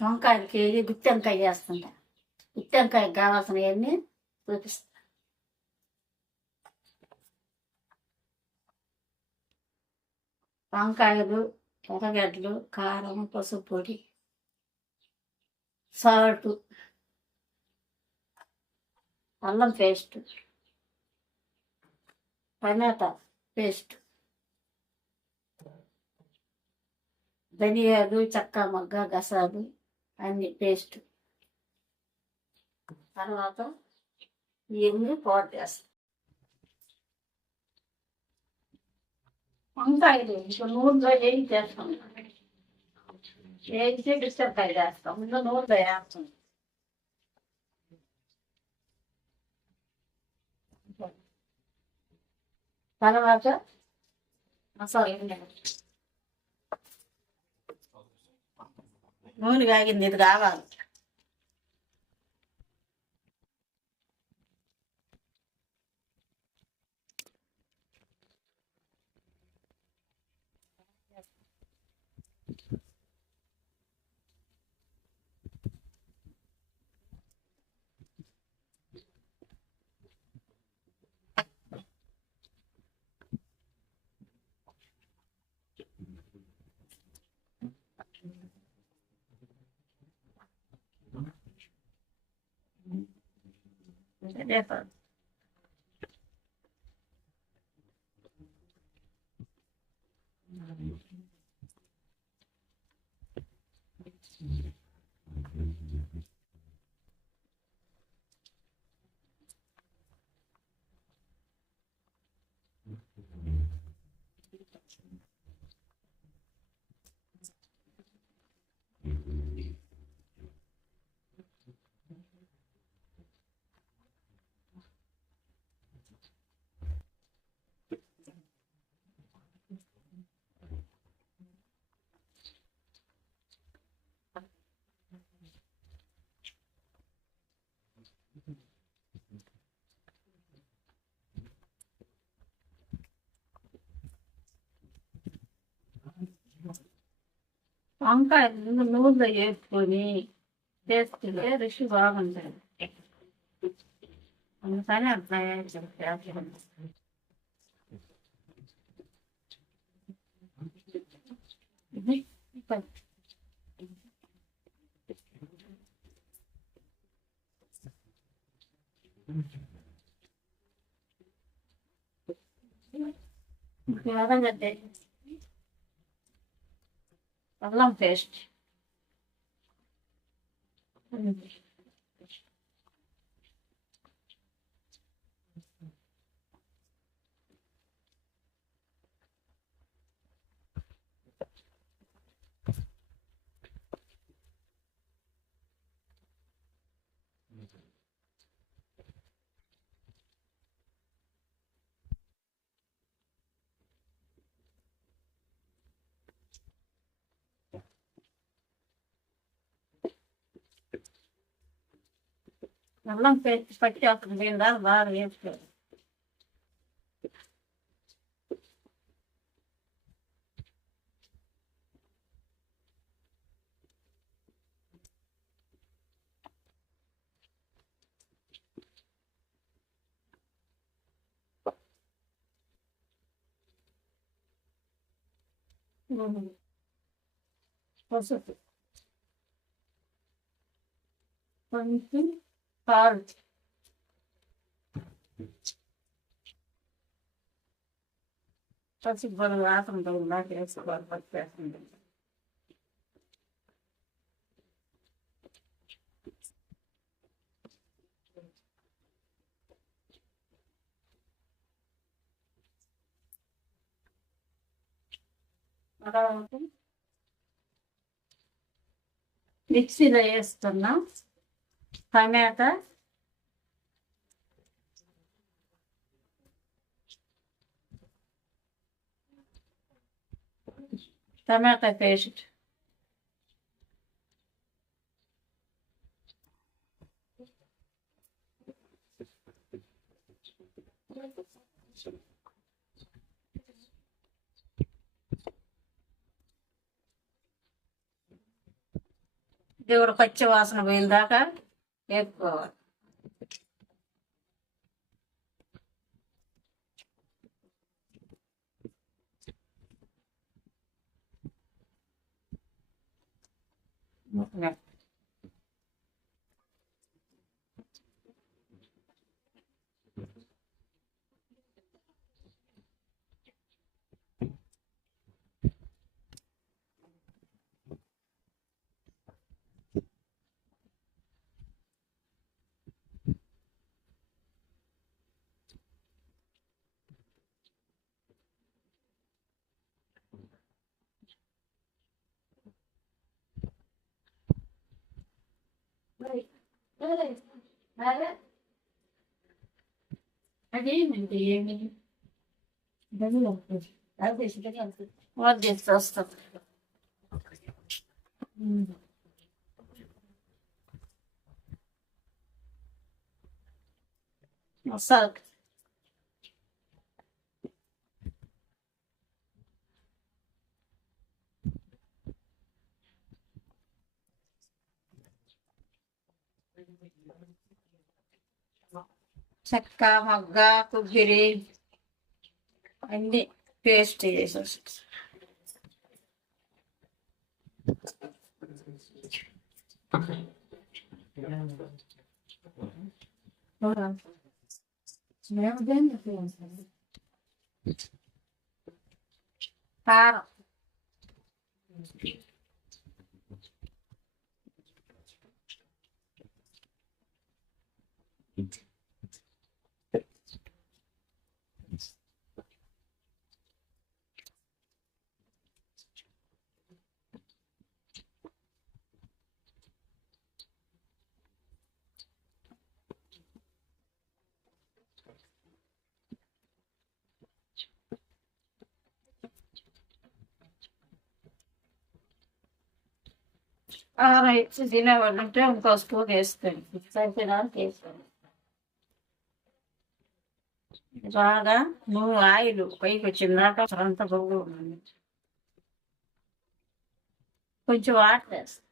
వంకాయలు కేజీ గుత్తి వంకాయ చేస్తుంటా. గుత్తి వంకాయకి కావాల్సినవన్నీ చూపిస్తా. వంకాయలు, ఎర్రగడ్డలు, కారం, పసుపు పొడి, సాల్ట్, అల్లం పేస్ట్, టమాటా పేస్ట్, ధనియాలు, చెక్క మొగ్గ, గసాలు అన్ని పేస్ట్. తర్వాత ఇవన్నీ పౌడర్ చేస్తాం. వంకాయలు ఇప్పుడు నూనెలో వేయించేస్తాం. వేయించి బిస్కెట్కాయ చేస్తాం. ముందు నూనెలో వేస్తాం. తర్వాత మసాలా నూనె కాగింది, ఇది కావాలి. వంకాయలు నూనెలో వేసుకొని చేసుకుంటే రుచి బాగుంటుంది. అందుకని అట్లా వేసుకుంటాం. ఎర్రగడ్డ, అల్లం పేస్ట్, అల్లం పేస్ట్ పట్టి వస్తుంది కదా, బాగా వేసుకోవాలి. పసుపు కొంచెం, సాల్ట్, పసుపు పొడి వాసన బాగా వేసుకోవాలి. పసుపు వేస్తుంది. తర్వాత మిక్సీలో వేస్తున్నాం. టమాటా, టమాటా పేస్ట్, ఇది కూడా పచ్చి వాసన పోయిన దాకా వేపుకోవాలి. అదేంటి ఏమి వాళ్ళు చేసి వస్తాం. మసాలా చెక్క మొగ్గ కొబ్బరి అన్ని పేస్ట్ చేసేసి కారం రైస్ తినేవాళ్ళు ఉంటే ఇంకో స్పూన్ వేస్తాను. సరిపోయినానికి వేస్తాను. బాగా నూనె ఆయిల్ పైకి వచ్చిందాక అంత బొగ్గు కొంచెం వాటర్ వేస్తాను.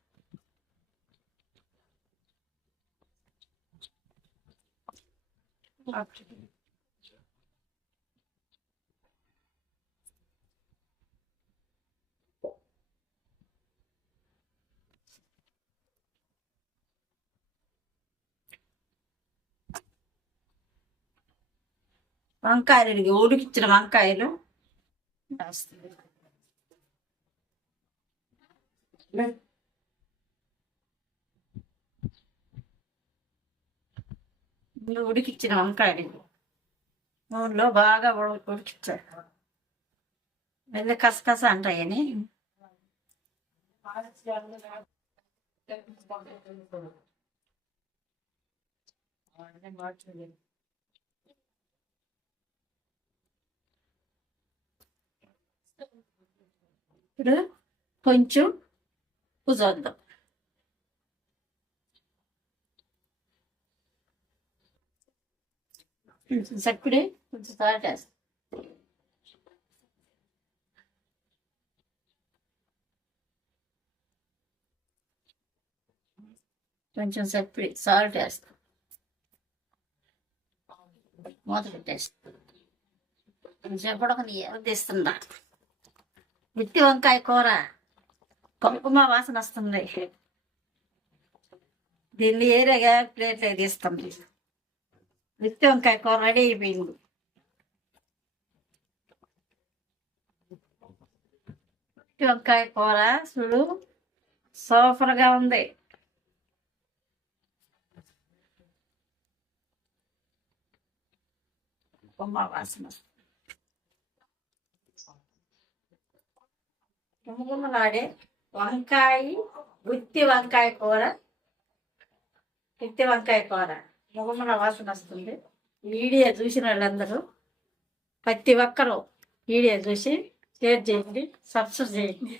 వంకాయలు ఉడికిచ్చిన వంకాయలు ఉడికిచ్చిన వంకాయలు నూనెలో బాగా ఉడికిచ్చారు. మళ్ళీ కసకస అంటాయని ఇప్పుడు కొంచెం కుజొద్దాం. కొంచెం చక్కడి కొంచెం సాల్ట్ వేస్తాం. కొంచెం చక్కడి సాల్ట్ వేస్తాం. మూత పెట్టేస్తాం. కొంచెం ఉడకని తీస్తుందా. గుత్తి వంకాయ కూర కుంకుమ వాసన వస్తుంది. దీన్ని ఏరేగా ప్లేట్లో తీస్తాం. గుత్తి వంకాయ కూర రెడీ అయిపోయింది. గుత్తి వంకాయ కూర చూడు సూపర్గా ఉంది. కుంకుమ వాసన గుమగుమలాడే వంకాయ గుత్తి వంకాయ కూర. గుత్తి వంకాయ కూర గుమగుమల వాసన వస్తుంది. వీడియో చూసిన వాళ్ళందరూ ప్రతి ఒక్కరూ వీడియో చూసి షేర్ చేయండి, సబ్స్క్రైబ్ చేయండి.